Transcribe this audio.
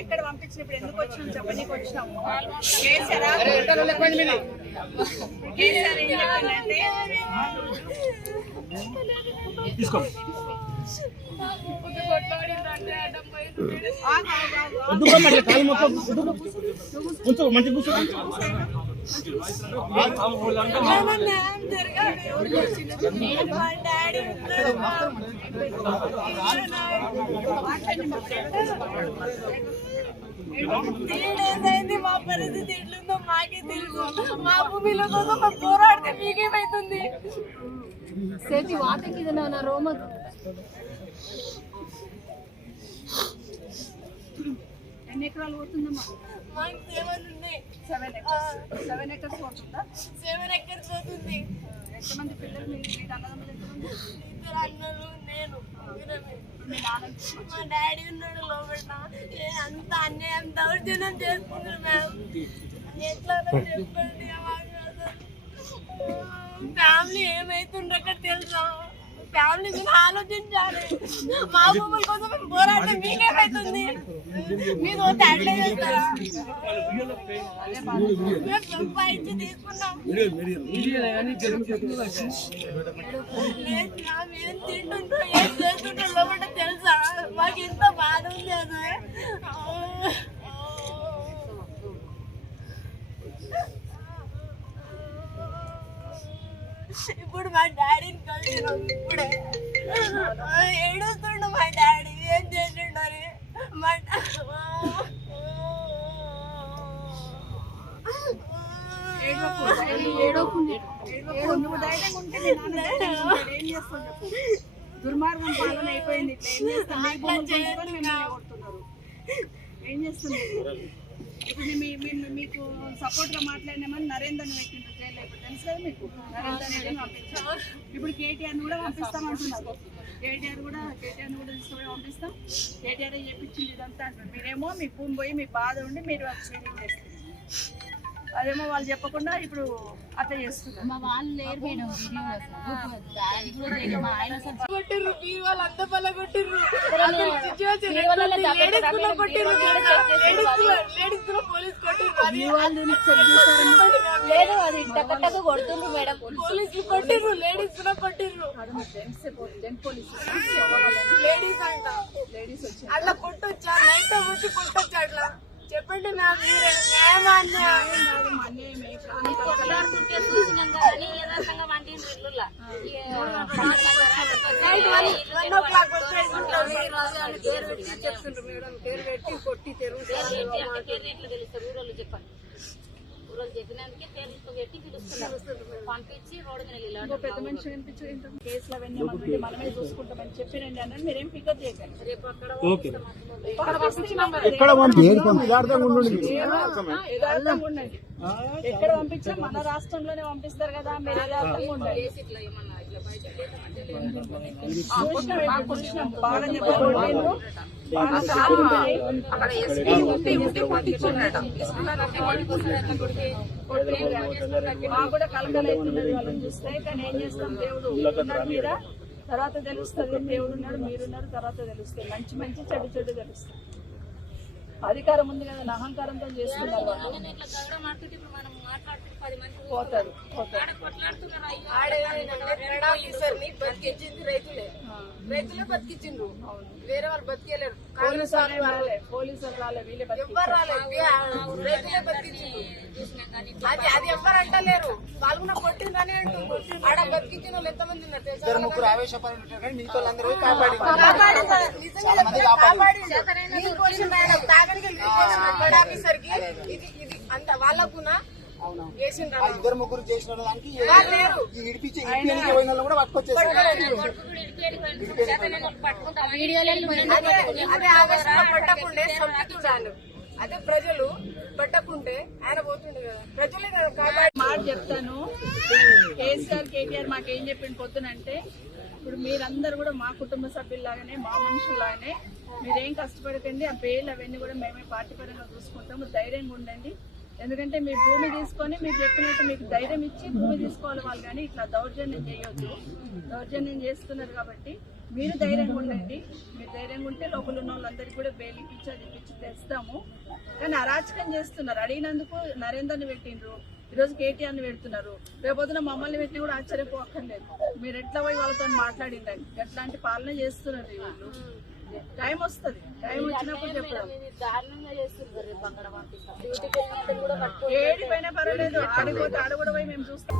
ఎక్కడ పంపించినప్పుడు ఎందుకు వచ్చినాం చెప్పనీకి వచ్చినాము. కేసీఆర్ ఏం చెప్పిందంటే మా పరిస్థితి ఎట్లుందో మాకే తెలుసు. మా భూమిలో కోసం పోరాడితే మీకేమైతుంది? సేతి వాటకి నా రోమ ఎన్ని ఎకరాలు పోతుందమ్మా? మాకు 7 ఉన్నాయి. 7 ఎకర్స్ పోతుందా? 7 ఎకర్స్ పోతుంది. ఎంతమంది పిల్లలు? మీ అన్నదమ్ములు ఎంతమంది? 2 అన్నలు, నేను. మీ నాన్న? మా డాడీ ఉన్నాడు లోపల. అంత అన్యాయం దౌర్జన్యం చేస్తున్నారు మ్యామ్. ఎట్లా చెప్పండి. ఫ్యామిలీ ఏమైతుండక తెలుసా? ఫ్యామిలీ మీద ఆలోచించాలి. మా భూముల కోసం మేము పోరాడితే మీకేమైతుంది? మీరు అట్లే చేస్తారా? మేము సంపాదించి తీసుకున్నాం. ఏం తింటుంటో ఏం చేస్తుంటో లోపల తెలుసా? మాకు ఎంత బాధ ఉంది. అది ఇప్పుడు మా డాడీని కలిసినాం. ఇప్పుడే ఏడుస్తుండు మా డాడీ. ఏం చేసిండని మా దుర్మార్గం పాలన అయిపోయింది. ఏం చేస్తున్నారు? ఇప్పుడు మీకు సపోర్ట్ గా మాట్లాడినామని నరేందర్ని పెట్టిండ్రు జైల్లో. ఇప్పుడు తెలుసు కదా మీకు. నరేందర్ పంపించాం. ఇప్పుడు కేటీఆర్ని కూడా పంపిస్తామంటున్నారు. కేటీఆర్ని కూడా తీసుకుపోయి పంపిస్తాం. కేటీఆర్ చెప్పించింది ఇదంతా అంటారు. మీరేమో మీ భూమి పోయి మీ బాధ ఉండి మీరు షేరింగ్ చేస్తారు. అదేమో వాళ్ళు చెప్పకుండా ఇప్పుడు అట్లా చేస్తున్నారు. మా వాళ్ళు లేరు మేడం. కొట్టిర్రు వాళ్ళు అంత బల కొట్టిర్రు. లేదు అది టక్కటక్క కొడుతుండ్రు మేడం. పోలీసులు కొట్టిర్రు. లేడీస్ కూడా కొట్టిర్రు. లేడీస్ అంట. లేడీస్ వచ్చి అట్లా కొట్టొచ్చా? నైట్ వచ్చి కొట్టొచ్చా? అట్లా చెప్పండి. నాకు మీరే కొట్టి చెప్పండి. చెప్పినందుకే పెట్టి పంపించి రోడ్డు మీద పెద్ద మనిషి కేసులు అవన్నీ మనమే చూసుకుంటామని చెప్పినండి అన్నది మీరేం పికప్ చేయకండి. రేపు ఉండండి. ఎక్కడ పంపించినా మన రాష్ట్రంలోనే పంపిస్తారు కదా. మీరు యథార్థంగా ఉండాలి. మాకు కూడా కలకలవుతున్నది వాళ్ళని చూస్తే. కానీ ఏం చేస్తాం? దేవుడు ఉన్నాడు మీద. తర్వాత తెలుస్తుంది. దేవుడు ఉన్నాడు, మీరున్నారు. తర్వాత తెలుస్తుంది. మంచి చెడు తెలుస్తుంది. అధికారం ఉంది కదా, అహంకారంతో చేస్తున్నారు. పోతారు. బతికించింది రైతులే బతికించిండ్రు. వేరే వాళ్ళు బతికేలేరు. పోలీసులు రాలే, వీళ్ళే ఎవ్వరు రాలేదు. రైతులే బతికించిండ్రు. అది ఎవ్వరు అంటలేరు. వాళ్ళు కూడా కొట్టిందని అంటున్నారు. ఆడ బతికించిన వాళ్ళు ఎంతమంది ఉన్నారు తెలుసా? ఆఫీసర్ కి ఇది అంత వాళ్ళకున్నా ఇద్దరు ముగ్గురు చేసిన దానికి కూడా పట్టుకొచ్చేసారు. అదే ప్రజలు పట్టకుంటే ఆయన పోతుండే కదా. ప్రజలే మాట చెప్తాను. కేసీఆర్ కేటీఆర్ మాకేం చెప్పింది పొద్దునంటే, ఇప్పుడు మీరందరూ కూడా మా కుటుంబ సభ్యుల్లాగానే, మా మనుషుల్లాగానే మీరేం కష్టపడకండి. ఆ బెయిల్ అవన్నీ కూడా మేమే పార్టీ పరంగా చూసుకుంటాము. ధైర్యంగా ఉండండి. ఎందుకంటే మీ భూమి తీసుకొని మీరు చెప్పినట్టు మీకు ధైర్యం ఇచ్చి భూమి తీసుకోవాలి వాళ్ళు, కానీ ఇట్లా దౌర్జన్యం చేయొద్దు. దౌర్జన్యం చేస్తున్నారు కాబట్టి మీరు ధైర్యంగా ఉండండి. మీరు ధైర్యంగా ఉంటే లోపల ఉన్న వాళ్ళందరికీ కూడా బెయిల్ ఇప్పించి అది ఇప్పించి తెస్తాము. కానీ అరాచకం చేస్తున్నారు. అడిగినందుకు నరేందర్ని పెట్టిండ్రు, ఈరోజు కేటీఆర్ని పెడుతున్నారు, రేపొద్దున మమ్మల్ని పెట్టి కూడా ఆశ్చర్యపోక్కర్లేదు. మీరు ఎట్లా పోయి వాళ్ళతో మాట్లాడిందండి, ఎట్లాంటి పాలన చేస్తున్నారు వీళ్ళు. టైం వస్తుంది, టైం వచ్చినప్పుడు చెప్పడం. ఏడిపోయినా పర్వాలేదు, ఆడిపోతే ఆడ కూడా పోయి మేము చూస్తాం.